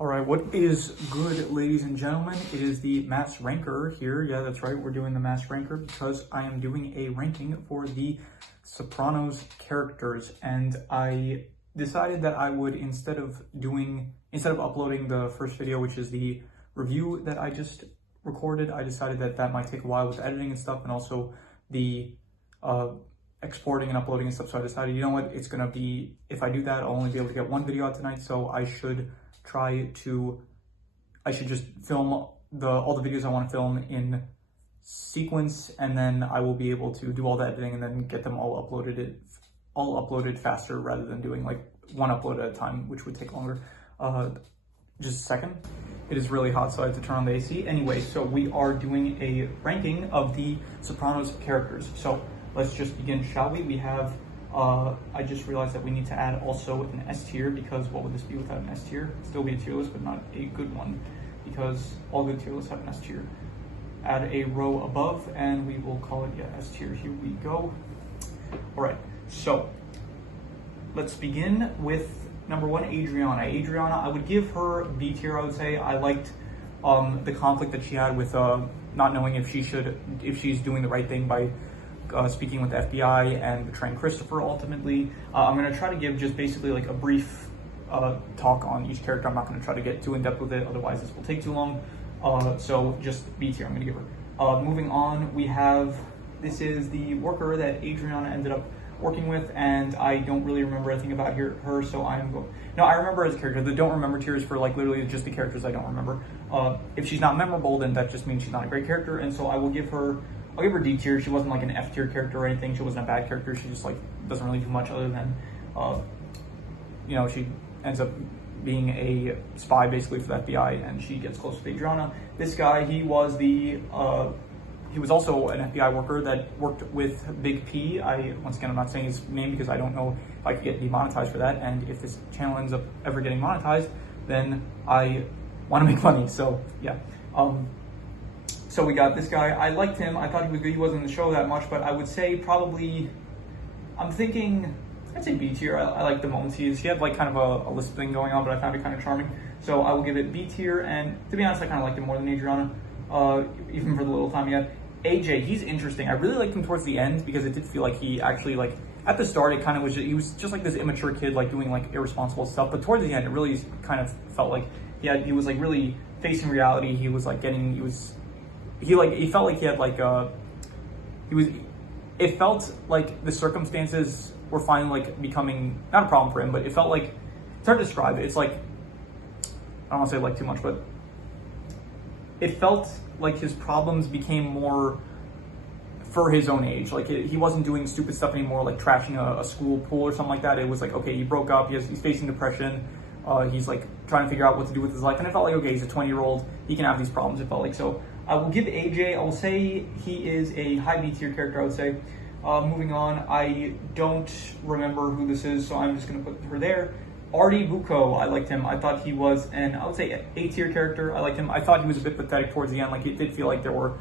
All right, what is good, ladies and gentlemen? It is the Mass Ranker here. Yeah, that's right. We're doing the Mass Ranker because I am doing a ranking for the Sopranos characters, and I decided that I would instead of uploading the first video, which is the review that I just recorded, I decided that that might take a while with editing and stuff, and also the exporting and uploading and stuff. So I decided, you know what, it's gonna be, if I do that, I'll only be able to get one video out tonight. So I should just film all the videos I want to film in sequence, and then I will be able to do all the editing and then get them all uploaded faster rather than doing like one upload at a time, which would take longer. Just a second. It is really hot, so I have to turn on the AC. Anyway, so we are doing a ranking of the Sopranos characters. So let's just begin, shall we? We have I just realized that we need to add also an S tier, because what would this be without an S tier? It'd still be a tier list, but not a good one, because all good tier lists have an S tier. Add a row above, and we will call it, S tier. Here we go. All right, so let's begin with number one, Adriana. Adriana, I would give her B tier, I would say. I liked the conflict that she had with not knowing if she's doing the right thing by speaking with the FBI and betraying Christopher ultimately. I'm going to try to give just basically like a brief talk on each character. I'm not going to try to get too in depth with it, otherwise this will take too long. So just B tier, I'm going to give her. Moving on, we have, this is the worker that Adriana ended up working with, and I don't really remember anything about her, so I'm going, no, I remember as a character. The don't remember tiers for like literally just the characters I don't remember. If she's not memorable, then that just means she's not a great character, and so I'll give her D tier. She wasn't like an F tier character or anything. She wasn't a bad character. She just like doesn't really do much other than, she ends up being a spy basically for the FBI, and she gets close with Adriana. This guy, he was also an FBI worker that worked with Big P. Once again, I'm not saying his name because I don't know if I could get demonetized for that, and if this channel ends up ever getting monetized, then I want to make money. So yeah. So we got this guy. I liked him. I thought he was good. He wasn't in the show that much, but I would say probably, I'd say B tier. I like the moments he had like kind of a lisp thing going on, but I found it kind of charming. So I will give it B tier, and to be honest, I kind of liked him more than Adriana, even for the little time he had. AJ, he's interesting. I really liked him towards the end because it did feel like he actually, like, at the start, it kind of was, he was just like this immature kid, like doing like irresponsible stuff, but towards the end, it really kind of felt like he was like really facing reality. He was like he felt like he had like it felt like the circumstances were finally like becoming not a problem for him, but it felt like, it's hard to describe it. It's like, I don't want to say like too much, but it felt like his problems became more for his own age. Like he wasn't doing stupid stuff anymore, like trashing a school pool or something like that. It was like, okay, he broke up, he's facing depression, he's like trying to figure out what to do with his life, and it felt like, okay, he's a 20-year-old, he can have these problems, it felt like. So I will give AJ, I will say he is a high B tier character, I would say. Moving on, I don't remember who this is, so I'm just going to put her there. Artie Bucco, I liked him. I thought he was I would say A tier character. I liked him. I thought he was a bit pathetic towards the end. Like, it did feel like there were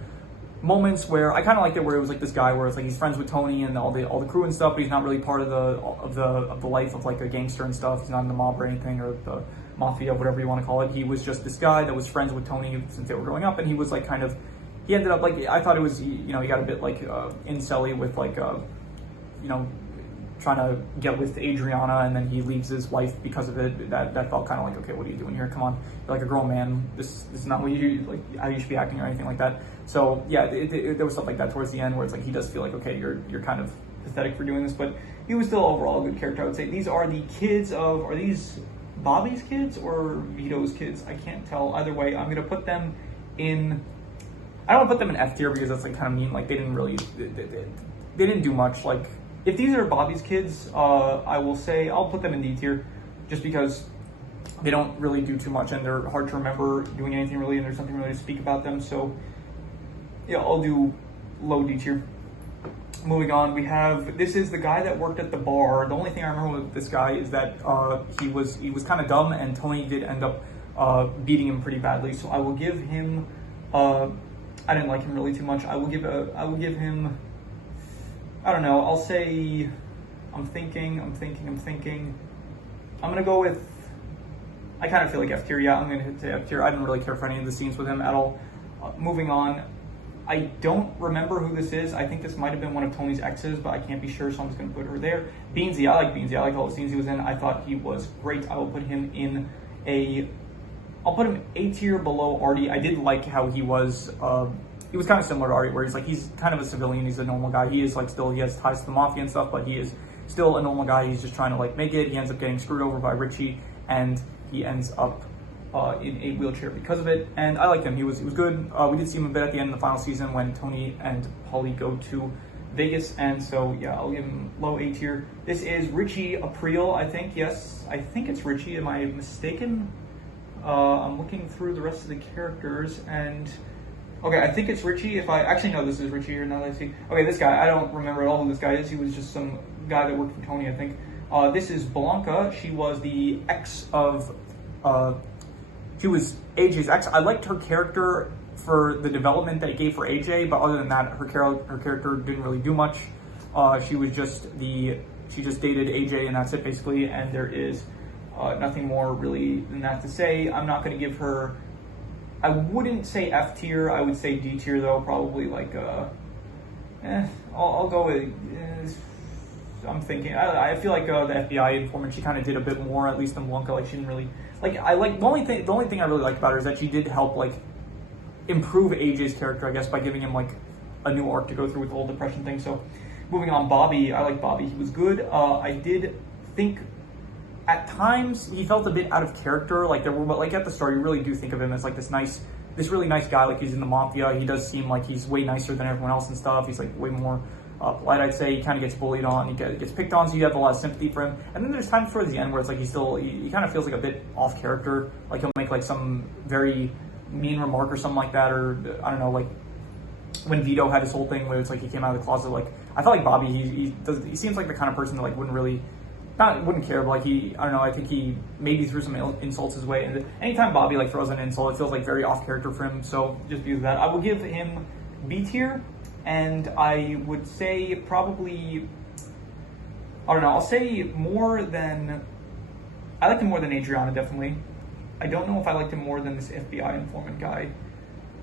moments where I kind of liked it, where it was like this guy where it's like he's friends with Tony and all the crew and stuff, but he's not really part of the life of like a gangster and stuff. He's not in the mob or anything, or the mafia, whatever you want to call it. He was just this guy that was friends with Tony since they were growing up, and he was like he ended up like, I thought it was, he got a bit like incel-y with like trying to get with Adriana, and then he leaves his wife because of it. That felt kind of like, okay, what are you doing here? Come on, you're like a grown man. This is not what how you should be acting or anything like that. So yeah, there was stuff like that towards the end where it's like he does feel like, okay, you're kind of pathetic for doing this, but he was still overall a good character, I would say. These are the kids of, are these Bobby's kids or Vito's kids? I can't tell. Either way, I'm gonna put them in, I don't want to put them in F tier because that's like kind of mean. Like they didn't do much. Like, if these are Bobby's kids, I will say I'll put them in D tier, just because they don't really do too much and they're hard to remember doing anything really, and there's nothing really to speak about them. So yeah, I'll do low D tier. Moving on, we have, this is the guy that worked at the bar. The only thing I remember with this guy is that he was kind of dumb, and Tony did end up beating him pretty badly. So I will give him, I didn't like him really too much. I will give him, I don't know, I'll say, I'm thinking. I'm gonna go with, I kind of feel like F tier. Yeah, I'm going to hit to F tier. I didn't really care for any of the scenes with him at all. Moving on, I don't remember who this is. I think this might have been one of Tony's exes, but I can't be sure, so I'm just going to put her there. Beansy, I like Beansy. I like all the scenes he was in. I thought he was great. I will put him in I'll put him A tier below Artie. I did like how he was kind of similar to Artie, where he's kind of a civilian. He's a normal guy. He is like still, he has ties to the mafia and stuff, but he is still a normal guy. He's just trying to like make it. He ends up getting screwed over by Richie, and he ends up in a wheelchair because of it, and I liked him. He was good. We did see him a bit at the end of the final season when Tony and Polly go to Vegas, and so yeah, I'll give him low A tier. This is Richie April, I think. Yes, I think it's Richie. Am I mistaken? I'm looking through the rest of the characters, and okay, I think it's Richie. If I actually know this is Richie here now that I see. Okay, this guy, I don't remember at all who this guy is. He was just some guy that worked for Tony, I think. This is Blanca. She was the ex of she was AJ's ex. I liked her character for the development that it gave for AJ, but other than that, her character didn't really do much. She just dated AJ, and that's it basically. And there is nothing more really than that to say. I'm not going to give her. I wouldn't say F tier. I would say D tier though. Probably like I'll go with. I'm thinking. I feel like the FBI informant. She kind of did a bit more, at least than Blanca. Like she didn't really. Like the only thing I really liked about her is that she did help like improve AJ's character, I guess, by giving him like a new arc to go through with the whole depression thing. So moving on, Bobby, I like Bobby. He was good. I did think at times he felt a bit out of character. Like there were, but like at the start, you really do think of him as like this really nice guy. Like he's in the mafia. He does seem like he's way nicer than everyone else and stuff. He's like way more polite, I'd say. He kind of gets bullied on, he gets picked on, so you have a lot of sympathy for him. And then there's times towards the end where it's like he kind of feels like a bit off character. Like he'll make like some very mean remark or something like that, or I don't know, like when Vito had his whole thing where it's like he came out of the closet. Like I felt like Bobby, he seems like the kind of person that like wouldn't care, but like I don't know, I think he maybe threw some insults his way. And anytime Bobby like throws an insult, it feels like very off character for him. So just because of that, I will give him B tier. And I would say probably, I don't know, I'll say I liked him more than Adriana, definitely. I don't know if I liked him more than this FBI informant guy.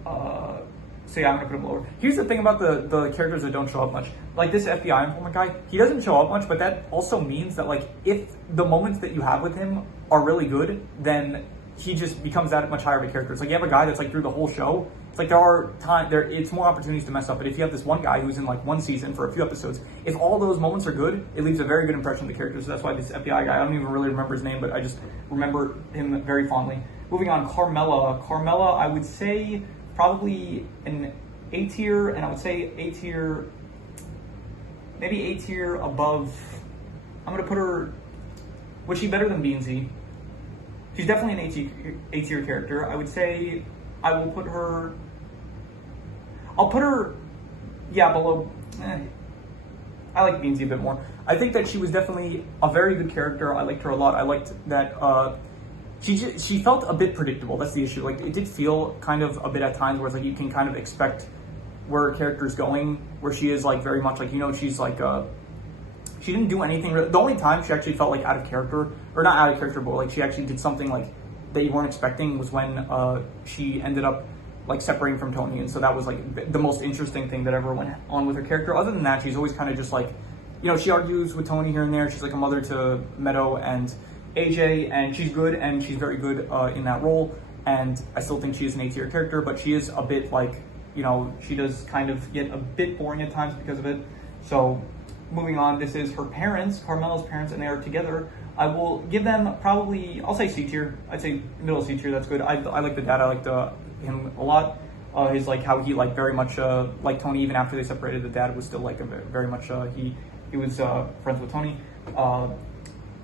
So yeah, I'm gonna put him lower. Here's the thing about the characters that don't show up much. Like this FBI informant guy, he doesn't show up much, but that also means that like if the moments that you have with him are really good, then he just becomes that much higher of a character. It's like you have a guy that's like through the whole show. It's like it's more opportunities to mess up. But if you have this one guy who's in like one season for a few episodes, if all those moments are good, it leaves a very good impression of the character. So that's why this FBI guy, I don't even really remember his name, but I just remember him very fondly. Moving on, Carmela. Carmela, I would say probably an A tier, and I would say A tier, maybe A tier above. I'm gonna put her. Was she better than Beansy? She's definitely an A tier character. I would say I will put her. I'll put her, yeah, below. I like Beansy a bit more. I think that she was definitely a very good character. I liked her a lot. I liked that she felt a bit predictable. That's the issue. Like it did feel kind of a bit at times where it's like you can kind of expect where a character's going. Where she is like very much like she's like she didn't do anything. The only time she actually felt like out of character, or not out of character, but like she actually did something like that you weren't expecting was when she ended up like separating from Tony, and so that was like the most interesting thing that ever went on with her character. Other than that, she's always kind of just like, she argues with Tony here and there. She's like a mother to Meadow and AJ, and she's good, and she's very good in that role. And I still think she is an A tier character, but she is a bit like, she does kind of get a bit boring at times because of it. So moving on, this is her parents, Carmela's parents, and they are together. I will give them probably, I'll say C tier. I'd say middle C tier. That's good. I like the dad. I liked him a lot. His like how he like very much like Tony even after they separated. The dad was still like very much he was friends with Tony.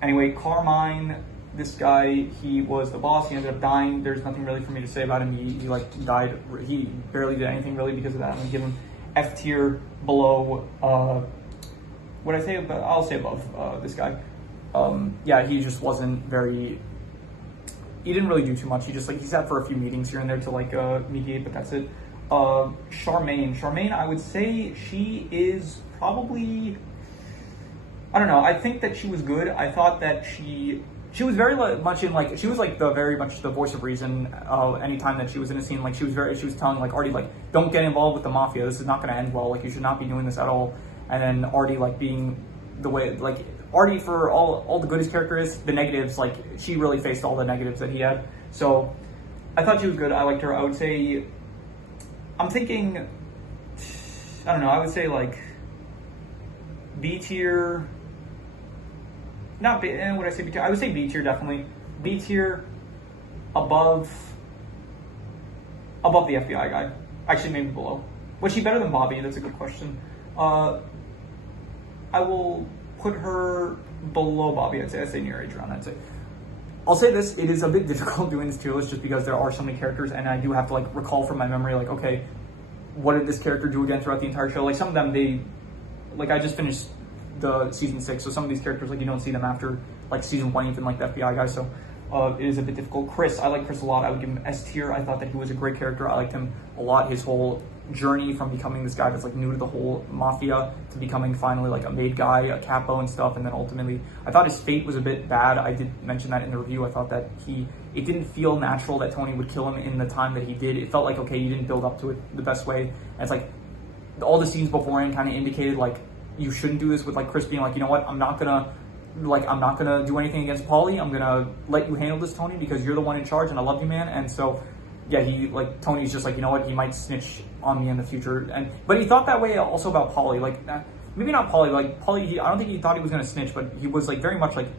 Anyway, Carmine, this guy, he was the boss. He ended up dying. There's nothing really for me to say about him. He like died. He barely did anything really because of that. I'm gonna give him F tier below. What I say? I'll say above this guy. Yeah, he just wasn't very. He didn't really do too much. He sat for a few meetings here and there to like mediate, but that's it. Charmaine, I would say she is probably. I don't know. I think that she was good. I thought that she she was very much in like, she was like the very much the voice of reason. Anytime that she was in a scene, like she was telling like Artie like, don't get involved with the mafia. This is not going to end well. Like you should not be doing this at all. And then Artie like being the way like Artie for all the good his character is, the negatives like she really faced all the negatives that he had. So I thought she was good. I liked her. I would say, I'm thinking, I don't know. I would say like B tier. Not B. Would I say B tier? I would say B tier definitely. B tier above the FBI guy. Actually, maybe below. Was she better than Bobby? That's a good question. I will put her below Bobby. I'd say near age round. I'd say. I'll say this: it is a bit difficult doing this tier list just because there are so many characters, and I do have to like recall from my memory, like, okay, what did this character do again throughout the entire show? Like some of them, I just finished the season 6, so some of these characters like you don't see them after like season 1, even like the FBI guy. So it is a bit difficult. Chris, I like Chris a lot. I would give him S tier. I thought that he was a great character. I liked him a lot. His whole journey from becoming this guy that's like new to the whole mafia to becoming finally like a made guy, a capo and stuff, and then ultimately I thought his fate was a bit bad. I did mention that in the review. I thought that it didn't feel natural that Tony would kill him in the time that he did. It felt like, okay, you didn't build up to it the best way. And it's like all the scenes beforehand kind of indicated like you shouldn't do this, with like Chris being like, you know what, I'm not gonna do anything against Paulie. I'm gonna let you handle this, Tony, because you're the one in charge and I love you, man. And so yeah, Tony's just like, you know what, he might snitch on me in the future. But he thought that way also about Paulie. Like maybe not Paulie, like Paulie, I don't think he thought he was gonna snitch, but he was like very much like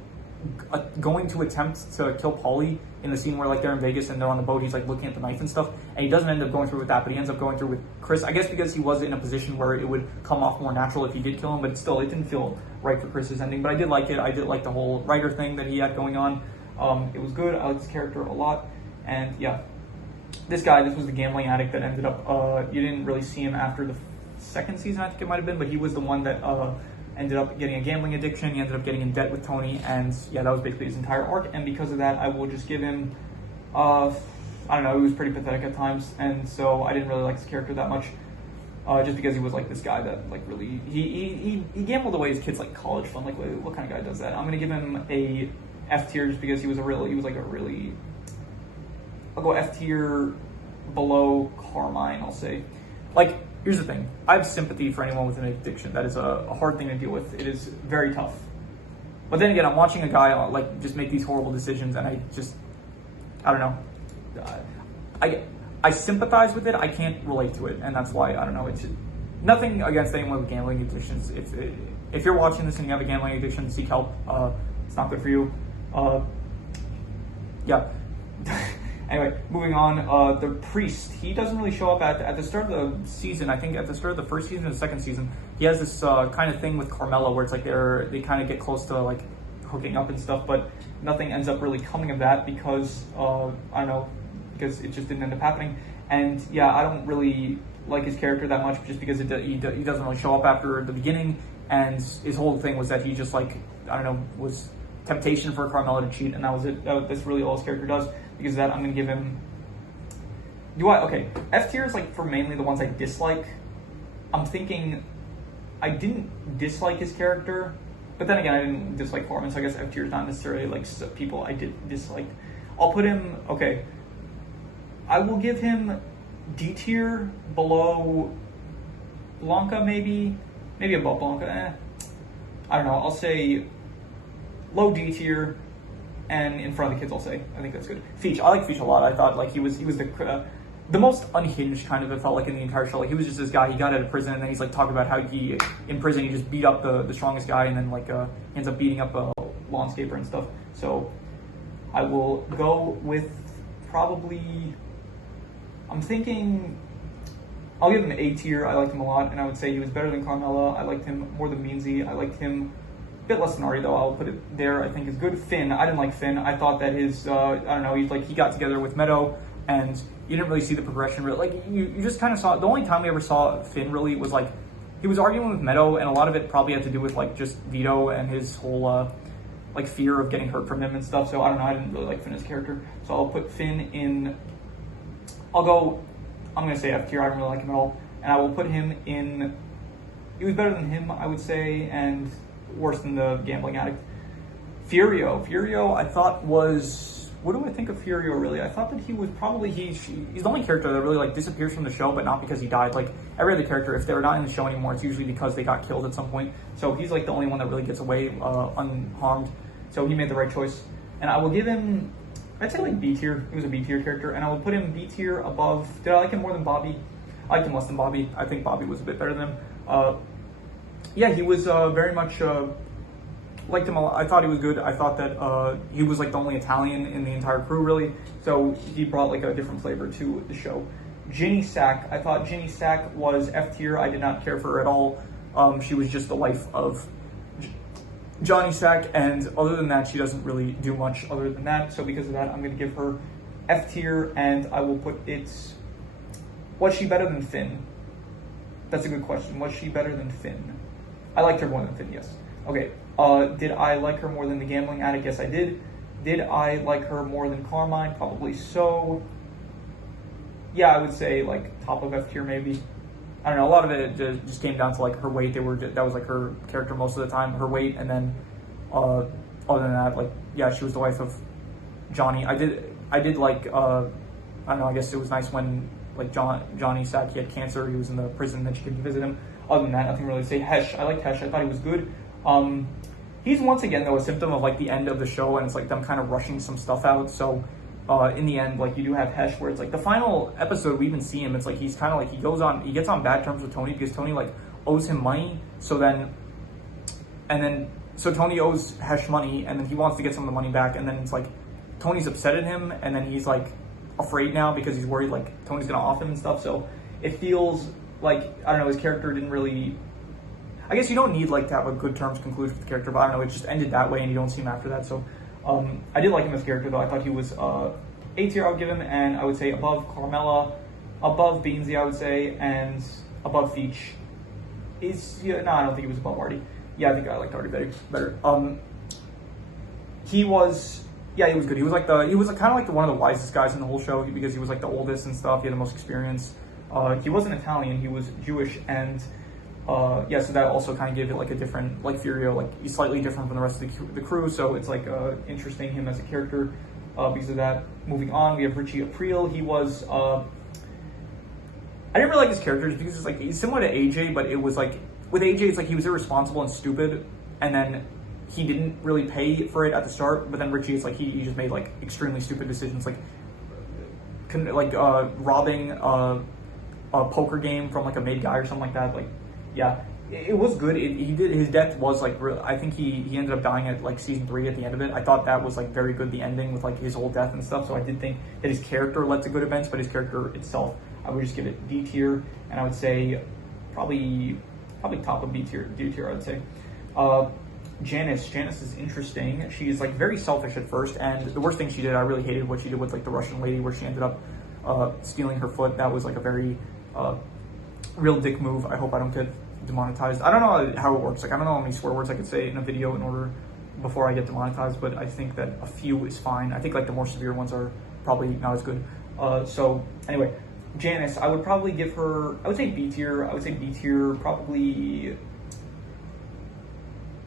going to attempt to kill Paulie in the scene where like they're in Vegas and they're on the boat. He's like looking at the knife and stuff, and he doesn't end up going through with that, but he ends up going through with Chris. I guess because he was in a position where it would come off more natural if he did kill him, but still, it didn't feel right for Chris's ending. But I did like it. I did like the whole writer thing that he had going on. It was good. I liked his character a lot, and yeah, this was the gambling addict that ended up. You didn't really see him after the second season, I think it might have been, but he was the one that ended up getting a gambling addiction. He ended up getting in debt with Tony, and yeah, that was basically his entire arc. And because of that, I will just give him, I don't know, he was pretty pathetic at times, and so I didn't really like his character that much, just because he was like this guy that like really, he gambled away his kids like college fund. Like, what kind of guy does that? I'm gonna give him a F tier just because I'll go F tier below Carmine, I'll say. Like, here's the thing. I have sympathy for anyone with an addiction. That is a hard thing to deal with. It is very tough. But then again, I'm watching a guy like just make these horrible decisions, and I don't know. I sympathize with it. I can't relate to it, and that's why, I don't know. It's nothing against anyone with gambling addictions. If you're watching this and you have a gambling addiction, seek help. It's not good for you. Yeah. Anyway, moving on, the priest, he doesn't really show up at the start of the season. I think at the start of the first season or the second season, he has this kind of thing with Carmela where it's like they kind of get close to like hooking up and stuff, but nothing ends up really coming of that because, I don't know, because it just didn't end up happening. And yeah, I don't really like his character that much just because he doesn't really show up after the beginning, and his whole thing was that he just like, I don't know, was temptation for Carmela to cheat, and that was it. That's really all his character does. Because of that, I'm going to give him... Okay, F tier is like for mainly the ones I dislike. I'm thinking I didn't dislike his character, but then again, I didn't dislike Foreman, so I guess F tier is not necessarily like people I did dislike. I'll put him... Okay. I will give him D tier below Blanca, maybe. Maybe above Blanca. I don't know. I'll say low D tier. And in front of the kids, I'll say. I think that's good. Feach, I like Feach a lot. I thought like he was the most unhinged kind of, it felt like, in the entire show. Like he was just this guy. He got out of prison, and then he's like talking about how in prison he just beat up the strongest guy, and then like ends up beating up a landscaper and stuff. So I will go with probably. I'm thinking I'll give him an A tier. I liked him a lot, and I would say he was better than Carmela. I liked him more than Meansy. I liked him. Bit less than Ari, though. I'll put it there. I think is good. Finn, I didn't like Finn. I thought that his I don't know, he got together with Meadow, and you didn't really see the progression. Really, like you just kind of saw. The only time we ever saw Finn really was like he was arguing with Meadow, and a lot of it probably had to do with like just Vito and his whole like fear of getting hurt from him and stuff. So I don't know. I didn't really like Finn as a character. So I'll put Finn in. I'm gonna say F tier. I don't really like him at all, and I will put him in. He was better than him, I would say, and worse than the gambling addict. Furio, I thought was, what do I think of Furio really? I thought that he was probably, he's the only character that really like disappears from the show, but not because he died. Like every other character, if they're not in the show anymore, it's usually because they got killed at some point. So he's like the only one that really gets away unharmed. So he made the right choice. And I will give him, I'd say like B tier. He was a B tier character, and I will put him B tier above. Did I like him more than Bobby? I liked him less than Bobby. I think Bobby was a bit better than him. Yeah, he was very much liked him a lot. I thought he was good. I thought that he was like the only Italian in the entire crew, really. So he brought like a different flavor to the show. Ginny Sack. I thought Ginny Sack was F tier. I did not care for her at all. She was just the life of Johnny Sack, and other than that, she doesn't really do much other than that. So because of that, I'm going to give her F tier, and I will put it. Was she better than Finn? That's a good question. Was she better than Finn? I liked her more than Finn, yes. Okay. Did I like her more than the gambling addict? Yes, I did. Did I like her more than Carmine? Probably so. Yeah, I would say like top of F tier maybe. I don't know. A lot of it just came down to like her weight. That was like her character most of the time. Her weight, and then other than that, like yeah, she was the wife of Johnny. I did like I don't know. I guess it was nice when like Johnny Sack, he had cancer. He was in the prison, then she came to visit him. Other than that, nothing really to say. Hesh, I liked Hesh. I thought he was good. He's once again though a symptom of like the end of the show, and it's like them kind of rushing some stuff out. So in the end, like you do have Hesh, where it's like the final episode we even see him. It's like he's kind of like he gets on bad terms with Tony because Tony like owes him money. So Tony owes Hesh money, and then he wants to get some of the money back, and then it's like Tony's upset at him, and then he's like afraid now because he's worried like Tony's gonna off him and stuff. So it feels like, I don't know, his character didn't really, I guess you don't need like to have a good terms conclusion with the character, but I don't know, it just ended that way and you don't see him after that. So I did like him as a character though. I thought he was A tier I would give him, and I would say above Carmella, above Beansy I would say, and above Feach. I don't think he was above Artie. Yeah, I think I liked Artie better. He was good. He was kind of like one of the wisest guys in the whole show because he was like the oldest and stuff. He had the most experience. He wasn't Italian, he was Jewish, and so that also kind of gave it like a different, like Furio, like he's slightly different from the rest of the crew, so it's like interesting him as a character because of that. Moving on, we have Richie Aprile. He was, I didn't really like his character just because it's like, he's similar to AJ, but it was like, with AJ, it's like he was irresponsible and stupid, and then he didn't really pay for it at the start, but then Richie, it's like he just made like extremely stupid decisions, like robbing a poker game from like a maid guy or something like that. Like, yeah, it was good. His death was like real. I think he ended up dying at like season 3 at the end of it. I thought that was like very good, the ending with like his whole death and stuff. So I did think that his character led to good events, but his character itself, I would just give it D tier, and I would say probably top of D tier. I would say. Janice is interesting. She's like very selfish at first, and the worst thing she did, I really hated what she did with like the Russian lady, where she ended up stealing her foot. That was like a very real dick move. I hope I don't get demonetized. I don't know how it works. Like, I don't know how many swear words I could say in a video in order before I get demonetized, but I think that a few is fine. I think like the more severe ones are probably not as good. So anyway, Janice, I would probably give her, I would say B tier. I would say B tier, probably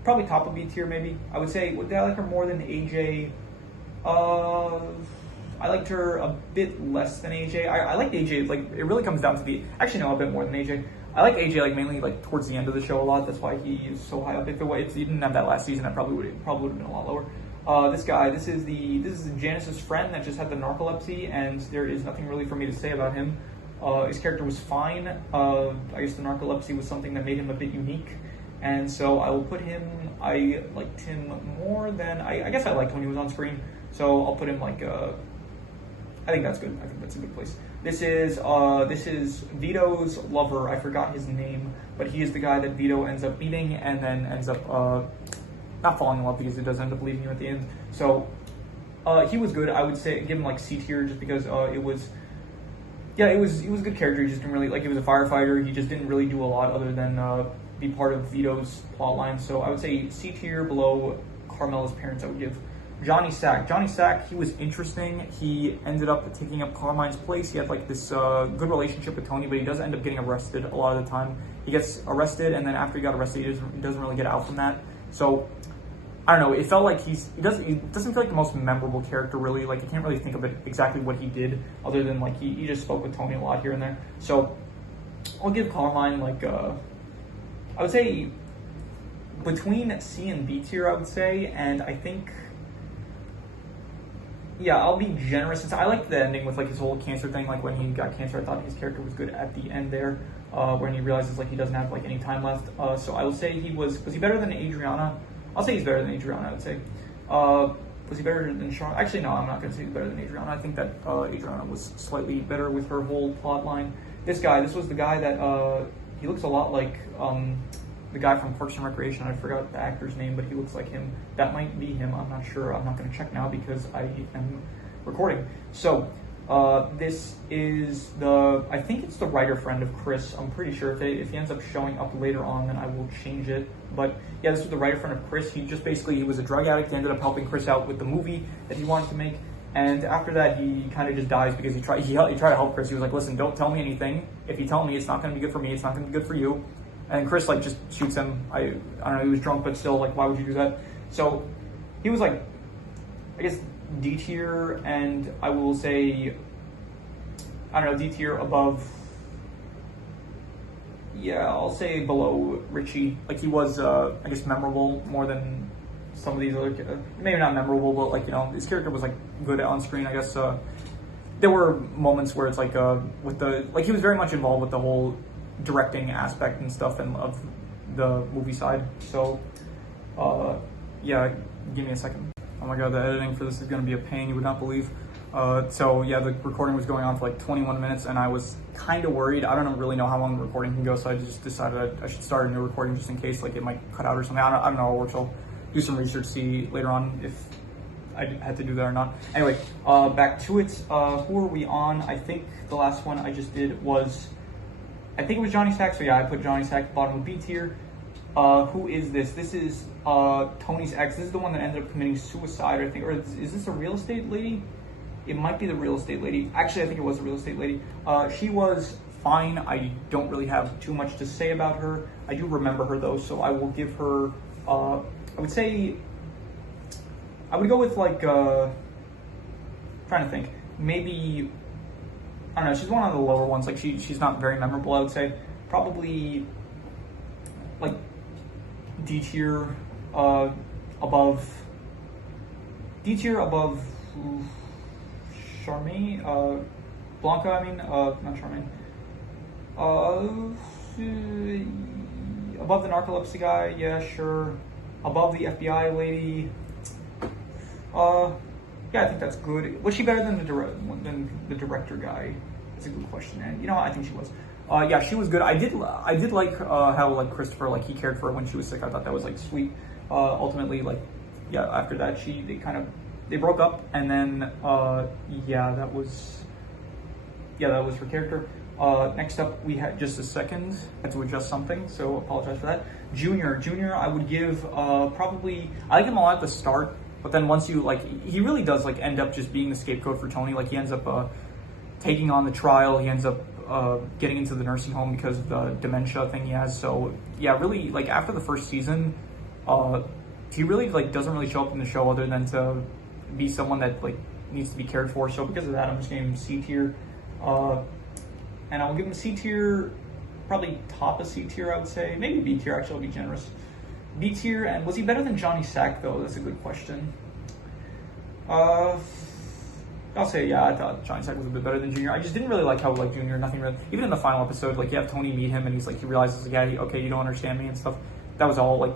top of B tier maybe. I would say, did I like her more than AJ? I liked her a bit less than AJ. I liked AJ, like, it really comes down to the, actually no, a bit more than AJ. I like AJ like mainly like towards the end of the show a lot. That's why he is so high up. If he didn't have that last season, I probably would have been a lot lower. This guy, this is Janice's friend that just had the narcolepsy, and there is nothing really for me to say about him. His character was fine. I guess the narcolepsy was something that made him a bit unique, and so I will put him, I liked him more than, I guess I liked when he was on screen, so I'll put him like, I think that's good. I think that's a good place. This is Vito's lover. I forgot his name, but he is the guy that Vito ends up meeting and then ends up not falling in love, because it does end up leaving him at the end. So he was good. I would say give him like C tier, just because it was a good character. He just didn't really, like, he was a firefighter. He just didn't really do a lot other than be part of Vito's plotline. So I would say C tier. Below Carmella's parents, I would give Johnny Sack, he was interesting. He ended up taking up Carmine's place. He had like this good relationship with Tony, but he does end up getting arrested a lot of the time. He gets arrested, and then after he got arrested, he doesn't really get out from that. So I don't know. It felt like he doesn't feel like the most memorable character really. Like I can't really think of it exactly what he did other than like he just spoke with Tony a lot here and there. So I'll give Carmine like I would say between C and B tier. I would say, and I think. Yeah, I'll be generous since I liked the ending with like his whole cancer thing. Like when he got cancer, I thought his character was good at the end there, when he realizes like he doesn't have like any time left. So I will say he was he better than Adriana? I'll say he's better than Adriana. I would say. Was he better than Sean? Actually, no, I'm not going to say he's better than Adriana. I think that Adriana was slightly better with her whole plot line. This was the guy that he looks a lot like the guy from Parks and Recreation. I forgot the actor's name, but he looks like him. That might be him. I'm not sure. I'm not going to check now because I am recording. So this is I think it's the writer friend of Chris. I'm pretty sure if he ends up showing up later on, then I will change it. But yeah, this was the writer friend of Chris. He just he was a drug addict. He ended up helping Chris out with the movie that he wanted to make. And after that, he kind of just dies because he tried to help Chris. He was like, listen, don't tell me anything. If you tell me, it's not going to be good for me. It's not going to be good for you. And Chris like just shoots him. I don't know. He was drunk, but still, like, why would you do that? So he was like, I guess D tier, and I will say, I don't know, D tier above. Yeah, I'll say below Richie. Like he was, I guess, memorable more than some of these other. Maybe not memorable, but like his character was like good on screen. I guess there were moments where it's like with he was very much involved with the whole directing aspect and stuff and of the movie side. So yeah, give me a second. Oh my god, the editing for this is going to be a pain you would not believe. So yeah, the recording was going on for like 21 minutes and I was kind of worried. I don't really know how long the recording can go, so I just decided I should start a new recording just in case like it might cut out or something. I don't know, or I'll do some research, see later on if I had to do that or not. Anyway, back to it. Who are we on? I think the last one I just did was, I think it was Johnny Sack. So yeah, I put Johnny Sack bottom of B tier. Who is this? This is Tony's ex. This is the one that ended up committing suicide, I think. Or is this a real estate lady? It might be the real estate lady. Actually, I think it was the real estate lady. She was fine. I don't really have too much to say about her. I do remember her though, so I will give her, I would say, I would go with like, trying to think, maybe, I don't know, she's one of the lower ones. Like she's not very memorable, I would say. Probably like D tier, above, D tier above Charmaine, Blanca, I mean, not Charmaine. Above the narcolepsy guy, yeah, sure. Above the FBI lady, yeah, I think that's good. Was she better than the director guy? That's a good question, and I think she was. Yeah, she was good. I did like how like Christopher, like he cared for her when she was sick. I thought that was like sweet. Ultimately, like yeah, after that they broke up, and then yeah, that was her character. Next up, we had just a second. I had to adjust something, so apologize for that. Junior, I would give probably. I like him a lot at the start, but then once you he really does like end up just being the scapegoat for Tony. Like he ends up taking on the trial. He ends up getting into the nursing home because of the dementia thing he has. So yeah, really like after the first season, he really like doesn't really show up in the show other than to be someone that like needs to be cared for. So because of that, I'm just giving him C tier. And I'll give him C tier, probably top of C tier, I would say. Maybe B tier, actually, I'll be generous. B tier, and was he better than Johnny Sack, though? That's a good question. I'll say, yeah, I thought Johnny Sack was a bit better than Junior. I just didn't really like how, like, Junior, nothing really, even in the final episode, like, you have Tony meet him, and he's like, he realizes, like, yeah, okay, you don't understand me and stuff. That was all, like,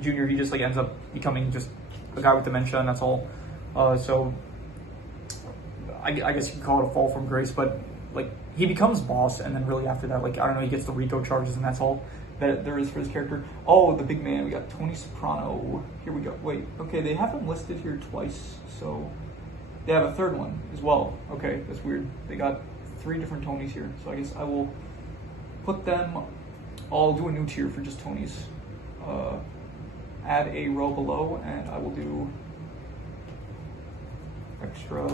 Junior, he just, like, ends up becoming just a guy with dementia, and that's all. So, I guess you could call it a fall from grace, but, like, he becomes boss, and then really after that, like, I don't know, he gets the RICO charges, and that's all that there is for his character. Oh, the big man, we got Tony Soprano. Here we go. Wait, okay, they have him listed here twice, so they have a third one as well. Okay, that's weird. They got 3 different Tonys here, so I guess I will put them, I'll do a new tier for just Tonys. Add a row below, and I will do extra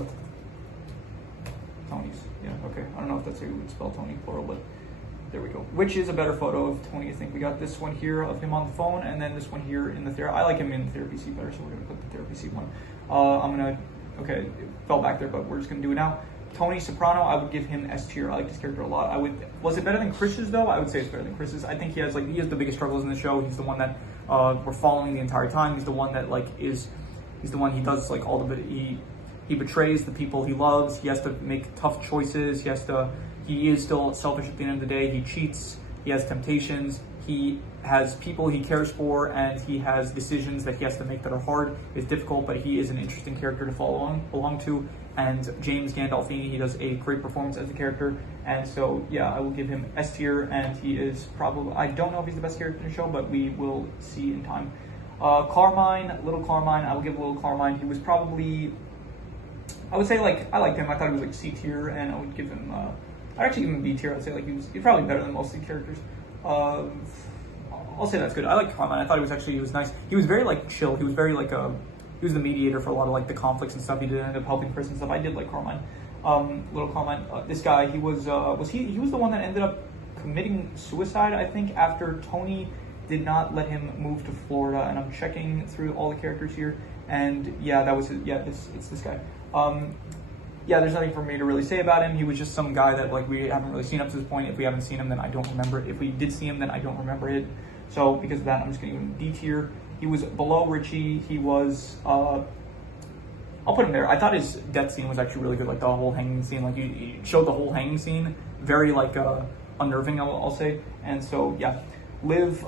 Tonys. Yeah, okay. I don't know if that's how you would spell Tony plural, but There we go. Which is a better photo of Tony? I think we got this one here of him on the phone, and then this one here in the therapy. I like him in the therapy seat better, so we're gonna put the therapy seat one. Okay, it fell back there, but we're just gonna do it now. Tony Soprano, I would give him S tier. I like this character a lot. Was it better than Chris's though? I would say it's better than Chris's. I think he has the biggest struggles in the show. He's the one that we're following the entire time. He's the one that he's the one he does all the bit. He betrays the people he loves. He has to make tough choices. He is still selfish at the end of the day. He cheats. He has temptations. He has people he cares for, and he has decisions that he has to make that are hard. It's difficult, but he is an interesting character to follow along to. And James Gandolfini, he does a great performance as a character. And so, yeah, I will give him S tier, and he is probably, I don't know if he's the best character in the show, but we will see in time. Little Carmine, I will give Little Carmine. He was probably, I would say I liked him. I thought he was C tier, and I would give him, I'd actually give him a B tier. I'd say he's probably better than most of the characters. I'll say that's good. I like Carmine. I thought he was nice. He was very chill. He was very he was the mediator for a lot of the conflicts and stuff. He did end up helping Chris and stuff. I did like Carmine. Little Carmine. This guy, he was the one that ended up committing suicide, I think, after Tony did not let him move to Florida. And I'm checking through all the characters here, and yeah, that was it. Yeah, it's this guy. Yeah, there's nothing for me to really say about him. He was just some guy that we haven't really seen up to this point. If we haven't seen him, then I don't remember it. If we did see him, then I don't remember it. So because of that, I'm just going to give him D tier. He was below Richie. He was, I'll put him there. I thought his death scene was actually really good, the whole hanging scene. He showed the whole hanging scene, very unnerving, I'll say. And so yeah, Liv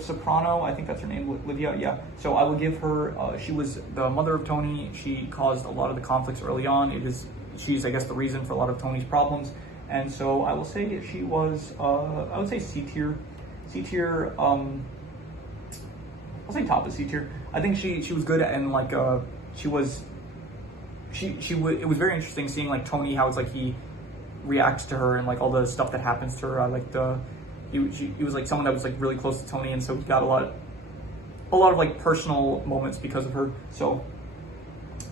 Soprano, I think that's her name, Livia. Yeah. So I will give her. She was the mother of Tony. She caused a lot of the conflicts early on. She's I guess the reason for a lot of Tony's problems. And so I will say she was. I would say C tier. C tier. I'll say top of C tier. I think she was good, and it was very interesting seeing Tony, how it's he reacts to her and all the stuff that happens to her. I liked he was someone that was really close to Tony, and so he got a lot of personal moments because of her. So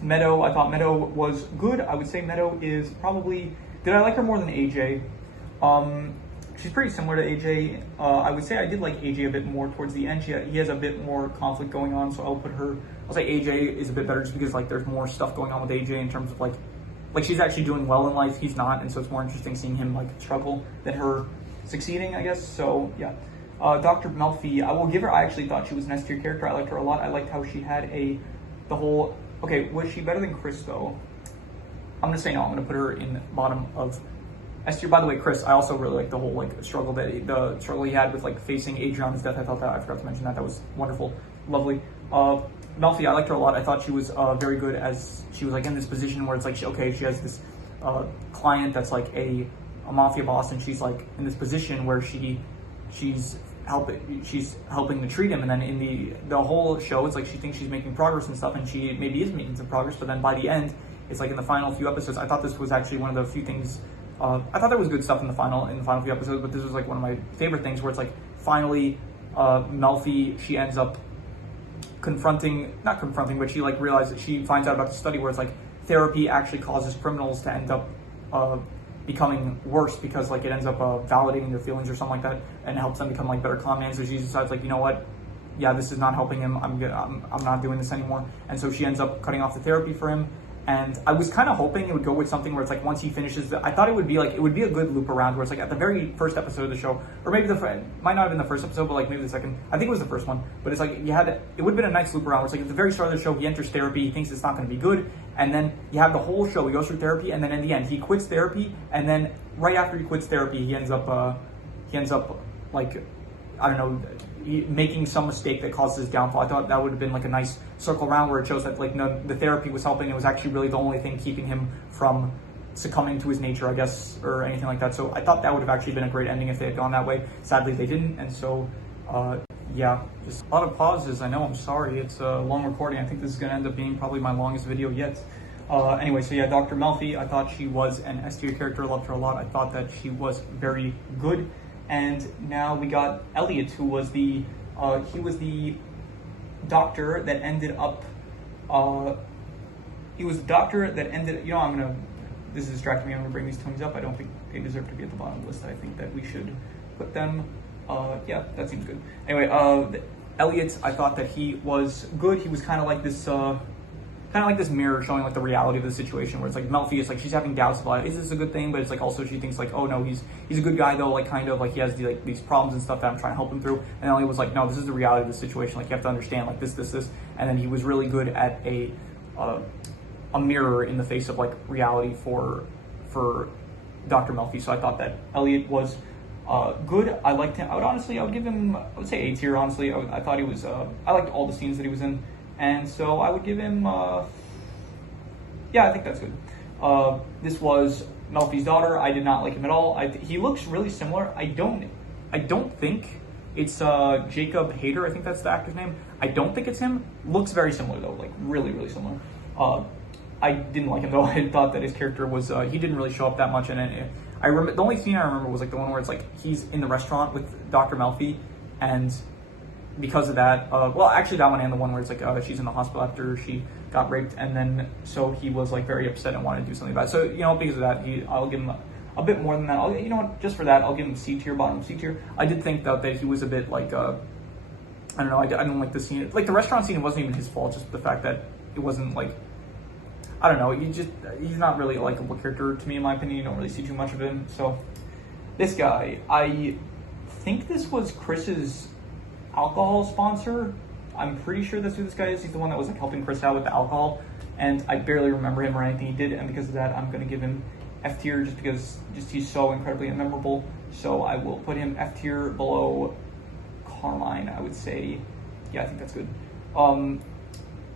Meadow, I thought Meadow was good. I would say Meadow is probably, did I like her more than AJ? She's pretty similar to AJ. I would say I did like AJ a bit more towards the end. He has a bit more conflict going on, so I'll say AJ is a bit better just because there's more stuff going on with AJ in terms of she's actually doing well in life, he's not, and so it's more interesting seeing him struggle than her succeeding, I guess. So yeah. Dr. Melfi, I will give her, I actually thought she was an S tier character. I liked her a lot. I liked how she had okay, was she better than Chris though? I'm gonna say no. I'm gonna put her in the bottom of S tier. By the way, Chris, I also really liked the whole struggle he had with facing Adriana's death. I forgot to mention that. That was wonderful, lovely. Melfi, I liked her a lot. I thought she was very good, as she was in this position where it's she has this client that's a mafia boss, and she's in this position where she's helping to treat him, and then in the whole show, it's she thinks she's making progress and stuff, and she maybe is making some progress, but then by the end, it's in the final few episodes, I thought this was actually one of the few things. I thought there was good stuff in the final few episodes, but this was one of my favorite things, where it's finally Melfi, she ends up not confronting, but she realizes, she finds out about the study where it's therapy actually causes criminals to end up becoming worse, because it ends up validating their feelings or something like that, and helps them become better con men. So she decides you know what, yeah, this is not helping him. I'm not doing this anymore. And so she ends up cutting off the therapy for him. And I was kind of hoping it would go with something where it's once he finishes, I thought it would be it would be a good loop around where it's at the very first episode of the show, or maybe it might not have been the first episode, but maybe the second. I think it was the first one. But it's it would have been a nice loop around where it's at the very start of the show, he enters therapy, he thinks it's not going to be good, and then you have the whole show, he goes through therapy, and then in the end he quits therapy, and then right after he quits therapy, he ends up I don't know, making some mistake that causes his downfall. I thought that would have been a nice circle around where it shows that the therapy was helping. It was actually really the only thing keeping him from succumbing to his nature, I guess, or anything like that. So I thought that would have actually been a great ending if they had gone that way. Sadly, they didn't, and so yeah, just a lot of pauses. I know, I'm sorry. It's a long recording. I think this is going to end up being probably my longest video yet. Anyway, so yeah, Dr. Melfi, I thought she was an S tier character. I loved her a lot. I thought that she was very good. And now we got Elliot, who was the doctor that ended up, this is distracting me. I'm gonna bring these Tonys up. I don't think they deserve to be at the bottom of the list. I think that we should put them. Yeah, that seems good. Anyway, Elliot, I thought that he was good. He was kind of like this mirror showing like the reality of the situation, where it's like Melfi is like, she's having doubts about, is this a good thing? But it's like also she thinks like, oh no, he's a good guy though, like kind of like he has these problems and stuff that I'm trying to help him through. And Elliot was like, no, this is the reality of the situation. Like you have to understand like this. And then he was really good at a mirror in the face of like reality for Dr. Melfi. So I thought that Elliot was good. I liked him. I would give him, I would say A tier, honestly. I thought he was, I liked all the scenes that he was in. And so I would give him, yeah, I think that's good. This was Melfi's daughter. I did not like him at all. He looks really similar. I don't think it's Jacob Hader. I think that's the actor's name. I don't think it's him. Looks very similar though, like really, really similar. I didn't like him though. I thought that his character was, he didn't really show up that much. And I remember, the only scene I remember was like the one where it's like, he's in the restaurant with Dr. Melfi, and because of that, well, actually that one and the one where it's like she's in the hospital after she got raped, and then so he was like very upset and wanted to do something about it. So because of that, I'll give him a bit more than that. Just for that, I'll give him C tier, bottom C tier. I did think though that he was a bit like I don't know. I don't like the scene, like the restaurant scene. It wasn't even his fault. Just the fact that it wasn't like, I don't know. He's not really a likable character to me, in my opinion. You don't really see too much of him. So this guy, I think this was Chris's alcohol sponsor. I'm pretty sure that's who this guy is. He's the one that was like helping Chris out with the alcohol, and I barely remember him or anything he did, and because of that, I'm gonna give him F tier, just because he's so incredibly memorable. So I will put him F tier below Carmine, I would say. Yeah, I think that's good.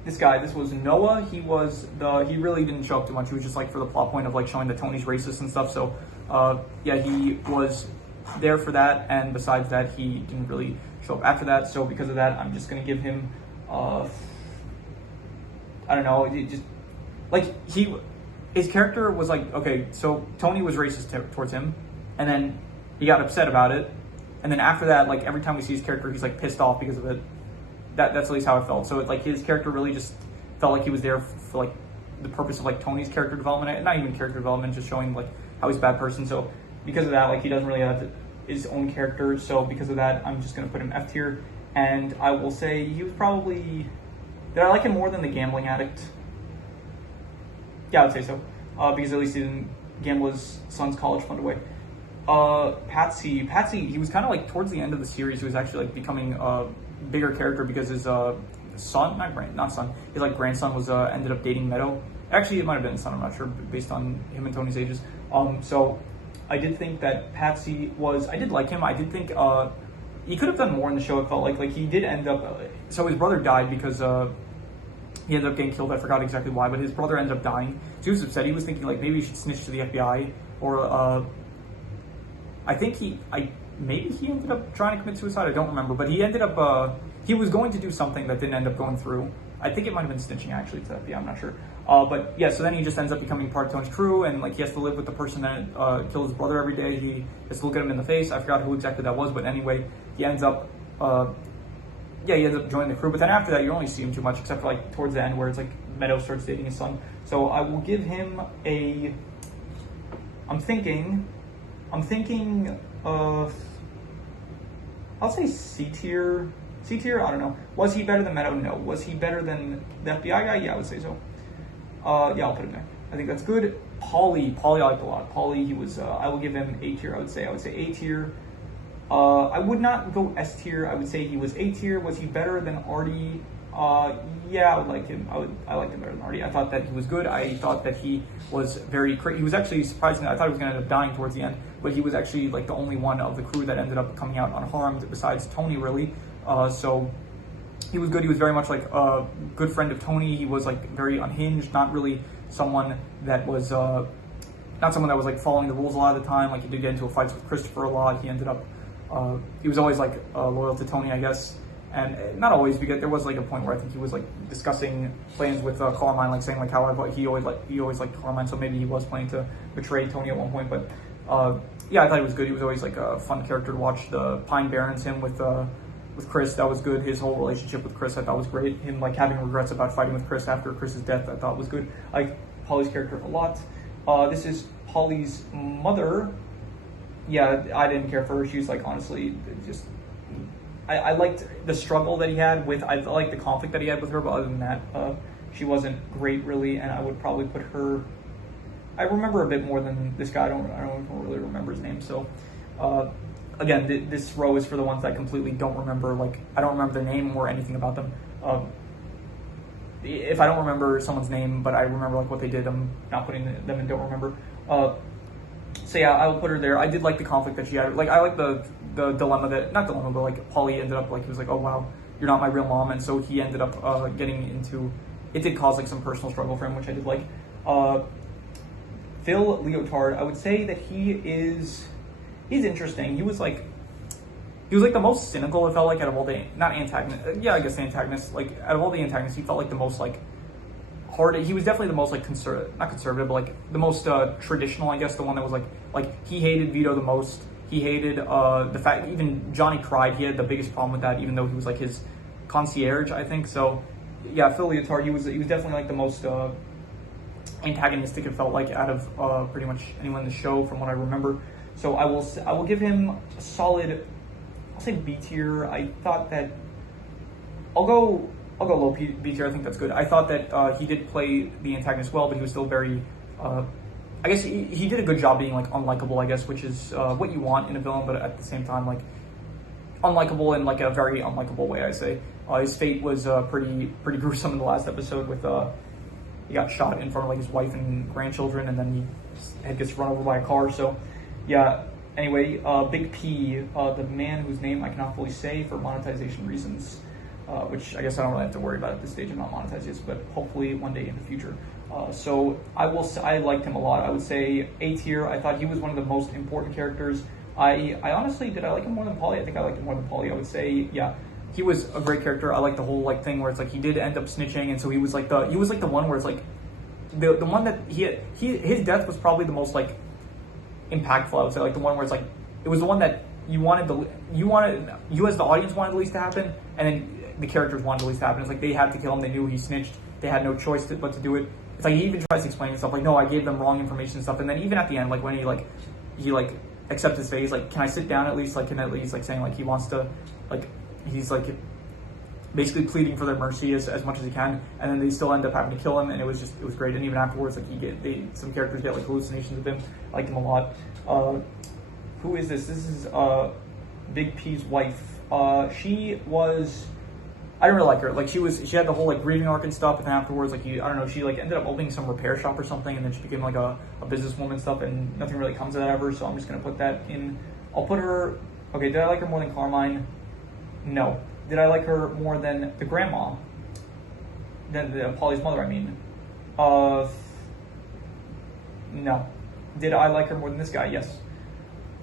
This was Noah. He really didn't show up too much. He was just like for the plot point of like showing that Tony's racist and stuff. So yeah, he was there for that, and besides that, he didn't really show up after that. So because of that, I'm just gonna give him I don't know, his character was like, okay, so Tony was racist towards him, and then he got upset about it, and then after that, like every time we see his character, he's like pissed off because of it. That's at least how it felt. So it's like his character really just felt like he was there for like the purpose of like Tony's character development, and not even character development, just showing like how he's a bad person. So because of that, like he doesn't really have his own character. So because of that, I'm just gonna put him F tier. And I will say he was probably, did I like him more than the gambling addict? Yeah, I would say so. Because at least he didn't gamble his son's college fund away. Patsy, he was kind of like towards the end of the series, he was actually like becoming a bigger character because his his like grandson was ended up dating Meadow. Actually, it might have been his son, I'm not sure, based on him and Tony's ages. So I did think that Patsy I did like him. I did think he could have done more in the show. It felt like he did end up, so his brother died because he ended up getting killed. I forgot exactly why, but his brother ended up dying. So he was upset. He was thinking like maybe he should snitch to the FBI, or I think maybe he ended up trying to commit suicide. I don't remember, but he ended up he was going to do something that didn't end up going through. I think it might have been snitching actually to the FBI. I'm not sure. But yeah, so then he just ends up becoming part of Tony's crew, and like he has to live with the person that killed his brother every day. He has to look at him in the face. I forgot who exactly that was, but anyway, he ends up joining the crew. But then after that, you don't really see him too much, except for like towards the end where it's like Meadow starts dating his son. So I will give him I'm thinking I'll say C tier. C tier, I don't know. Was he better than Meadow? No. Was he better than the FBI guy? Yeah, I would say so. Yeah, I'll put him there. I think that's good. Paulie I liked a lot. Paulie, he was, I will give him A tier, I would say A tier. I would not go S tier. I would say he was A tier. Was he better than Artie? Yeah, I would like him. I liked him better than Artie. I thought that he was good. I thought that he was he was actually surprising. I thought he was going to end up dying towards the end, but he was actually like the only one of the crew that ended up coming out unharmed besides Tony, really. So he was good. He was very much like a good friend of Tony. He was like very unhinged, not really someone that was like following the rules a lot of the time. Like he did get into fights with Christopher a lot. He ended up he was always like loyal to Tony, I guess, and not always, because there was like a point where I think he was like discussing plans with Carmine, like saying like how he always liked Carmine, so maybe he was planning to betray Tony at one point. But yeah, I thought he was good. He was always like a fun character to watch. The Pine Barrens, him with Chris, that was good. His whole relationship with Chris, I thought was great. Him like having regrets about fighting with Chris after Chris's death, I thought was good. I like Paulie's character a lot. This is Paulie's mother. yeah, I didn't care for her. She was like, honestly, just I liked the struggle that he had with, I liked the conflict that he had with her, but other than that, she wasn't great really, and I would probably put her, I remember a bit more than this guy. I don't really remember his name. So, again, this row is for the ones that I completely don't remember. Like, I don't remember their name or anything about them. If I don't remember someone's name, but I remember like what they did, I'm not putting them in don't remember. So yeah, I will put her there. I did like the conflict that she had. Like, I like the dilemma that, not dilemma, but like Polly ended up like, he was like, oh wow, you're not my real mom, and so he ended up getting into. It did cause like some personal struggle for him, which I did like. Phil Leotard, I would say that he's interesting. He was like the most cynical, it felt like, out of all the, not antagonist, yeah, I guess the antagonist, like out of all the antagonists, he felt like the most like hard. He was definitely the most like not conservative, but like the most traditional, I guess, the one that was like he hated Vito the most. He hated the fact even Johnny cried. He had the biggest problem with that, even though he was like his concierge, I think. So yeah, Phil Leotard, he was definitely like the most antagonistic, it felt like, out of pretty much anyone in the show from what I remember. So I will give him a solid, I'll say B tier. I thought that I'll go low B tier. I think that's good. I thought that he did play the antagonist well, but he was still very I guess he did a good job being like unlikable, I guess, which is what you want in a villain, but at the same time like unlikable in like a very unlikable way, I say. His fate was pretty gruesome in the last episode with he got shot in front of like his wife and grandchildren, and then he gets run over by a car. So yeah, anyway, Big P, the man whose name I cannot fully say for monetization reasons, which I guess I don't really have to worry about at this stage. I'm not monetized yet, but hopefully one day in the future. So I liked him a lot. I would say A tier. I thought he was one of the most important characters. I honestly, did I like him more than Polly? I think I liked him more than Polly. I would say, yeah, he was a great character. I like the whole like thing where it's like he did end up snitching, and so he was like the one where it's like the one that his death was probably the most like impactful. I would say, like the one where it's like it was the one that you as the audience wanted the least to happen, and then the characters wanted the least to happen. It's like they had to kill him. They knew he snitched. They had no choice but to do it. It's like he even tries to explain stuff like, no, I gave them wrong information and stuff. And then even at the end, like when he accepts his fate, he's like, can I sit down at least? Like, can at least like saying like he wants to, like he's like basically pleading for their mercy as much as he can. And then they still end up having to kill him, and it was great. And even afterwards, like some characters get like hallucinations of him. I liked him a lot. Who is this? This is Big P's wife. She was. I didn't really like her. Like she had the whole like grieving arc and stuff, and then afterwards, like I don't know, she like ended up opening some repair shop or something, and then she became like a businesswoman and stuff, and nothing really comes of that ever. So I'm just gonna put that in. I'll put her. Okay, did I like her more than Carmine? No. Did I like her more than the grandma? Than the Polly's mother? I mean, no. Did I like her more than this guy? Yes.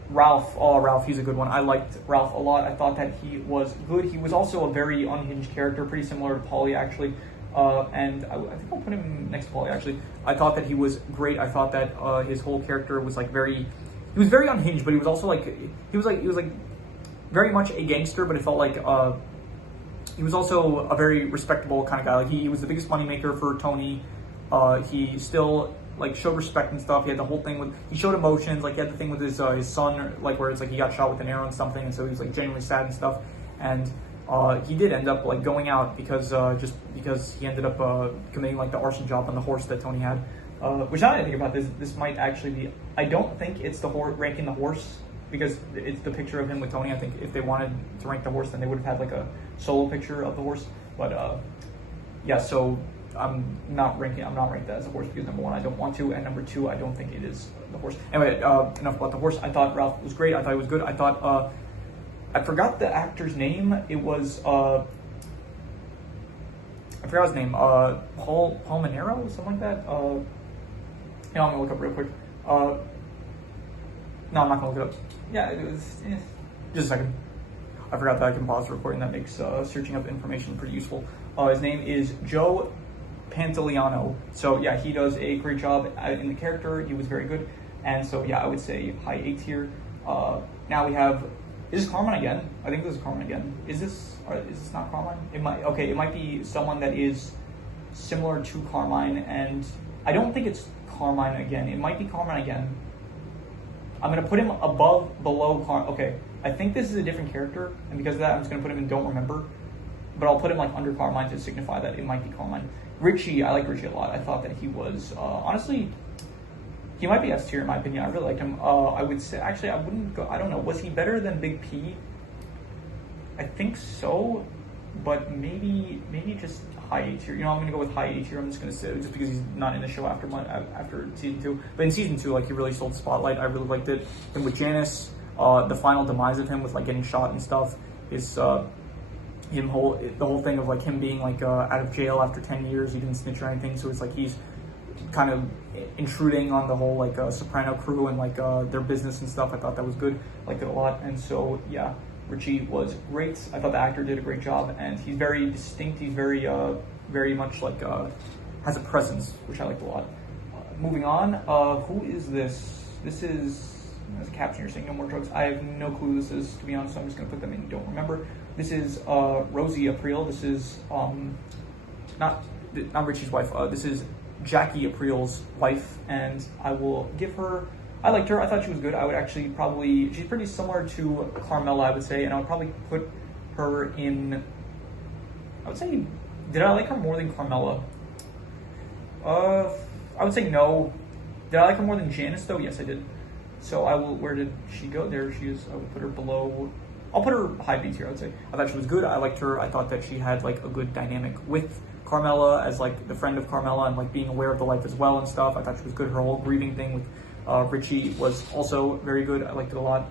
Ralph, Ralph, he's a good one. I liked Ralph a lot. I thought that he was good. He was also a very unhinged character, pretty similar to Polly, actually. And I think I'll put him next to Polly, actually. I thought that he was great. I thought that his whole character was like he was very unhinged, but he was also like, he was like very much a gangster, but it felt like he was also a very respectable kind of guy. Like he was the biggest moneymaker for Tony. He still like showed respect and stuff. He had the whole thing with, he showed emotions, like he had the thing with his son, like where it's like he got shot with an arrow and something, and so he was like genuinely sad and stuff. And he did end up like going out because just because he ended up committing like the arson job on the horse that Tony had. Which now that I think about this might actually be, I don't think it's the horse ranking the horse, because it's the picture of him with Tony. I think if they wanted to rank the horse, then they would have had like a solo picture of the horse. But yeah, so I'm not ranking that as a horse because number one, I don't want to, and number two, I don't think it is the horse. Anyway, enough about the horse. I thought Ralph was great. I thought he was good. I thought I forgot the actor's name. It was I forgot his name. Paul Manero, something like that. Yeah, I'm gonna look up real quick. No, I'm not gonna look it up. Yeah, it was. Just a second. I forgot that I can pause the recording. That makes searching up information pretty useful. His name is Joe Pantoliano. So yeah, he does a great job in the character. He was very good, and so yeah, I would say high A tier. Now we have. Is this Carmine again? I think this is Carmine again. Is this not Carmine? It might. Okay, it might be someone that is similar to Carmine, and I don't think it's Carmine again. It might be Carmine again. I'm gonna put him below okay, I think this is a different character, and because of that, I'm just gonna put him in don't remember. But I'll put him like under Carmine to signify that it might be Carmine. Richie, I like Richie a lot. I thought that he was honestly, he might be S tier in my opinion. I really liked him. I would say actually I wouldn't go. I don't know. Was he better than Big P? I think so, but maybe just high A tier. You know, I'm gonna go with high A tier. I'm just gonna say just because he's not in the show after season 2. But in season 2, like he really stole the spotlight. I really liked it. And with Janice, the final demise of him with like getting shot and stuff is the whole thing of like him being like out of jail after 10 years. He didn't snitch or anything, so it's like he's kind of intruding on the whole like Soprano crew and like their business and stuff. I thought that was good. Liked it a lot. And so yeah, Richie was great. I thought the actor did a great job, and he's very distinct. He's very much like has a presence, which I liked a lot. Moving on, who is this? This is, as a caption, you're saying no more drugs. I have no clue who this is, to be honest, so I'm just gonna put them in don't remember. This is Rosie April. This is not Richie's wife. This is Jackie April's wife, and I will give her. I liked her. I thought she was good. I would actually probably. She's pretty similar to Carmela, I would say, and I would probably put her in. I would say, did I like her more than Carmela? I would say no. Did I like her more than Janice though? Yes, I did. So I will. Where did she go? There she is. I would put her below. I'll put her high B tier, I would say. I thought she was good. I liked her. I thought that she had like a good dynamic with Carmela as like the friend of Carmela and like being aware of the life as well and stuff. I thought she was good. Her whole grieving thing with Richie was also very good. I liked it a lot.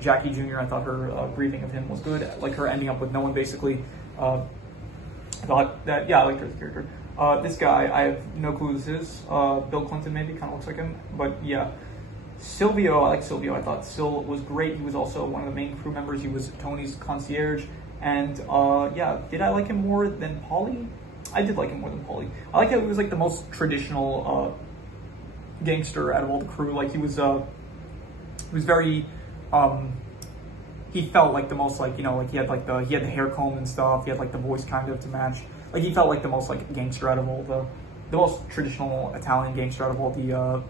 Jackie Jr. I thought her grieving of him was good. Like her ending up with no one basically. I thought that, yeah, I liked her as a character. This guy, I have no clue who this is. Bill Clinton maybe, kind of looks like him, but yeah. Silvio, I like Silvio. I thought Sil was great. He was also one of the main crew members. He was Tony's concierge. And yeah, did I like him more than Paulie? I did like him more than Paulie. I like how he was like the most traditional gangster out of all the crew. Like he was very, he felt like the most like, you know, like he had the hair comb and stuff. He had like the voice kind of to match. Like he felt like the most like gangster out of all the most traditional Italian gangster out of all the